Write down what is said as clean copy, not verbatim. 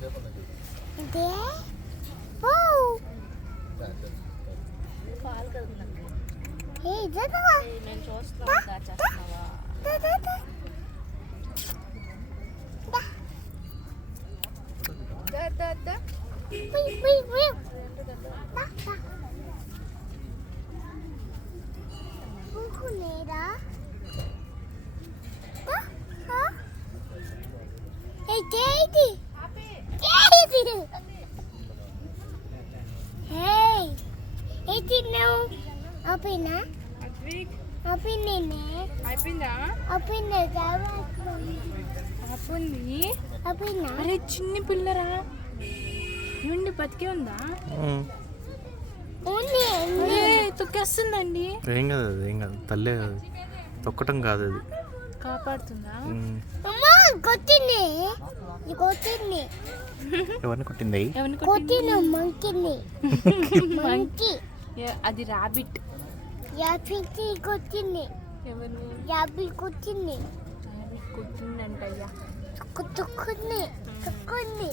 ఇదే ఓ పాలు కదున్నా ఏ జదా నేను చూస్తున్నా దాచేస్తున్నావా దా దా దా దా దా దా వై దా దా నేరా Hey, Katie! Katie! Hey! Katie, no! Open na? Open na? అయిపోయిందా Open na, అప్పుంది Open na? అరే చిన్ని పిల్లరా ఏమండి బతికే ఉందా Only, అరే తొక్కేస్తుందండి ఏం కాదు అది ఏం కాదు తల్లే కాదు తొక్కటం కాదు అది కాపాడుతుందా Mama, కొట్టింది కొట్టింది ఎవరిని కొట్టింది ఎవరిని కొట్టిన మంకిని మంకి అది రాబిట్ యాపికి కొట్టింది ఎవరిని యాపి కొట్టింది రాబిట్ కొట్టిందంటయ్యా తుక్కు తుక్కుంది తుక్కుంది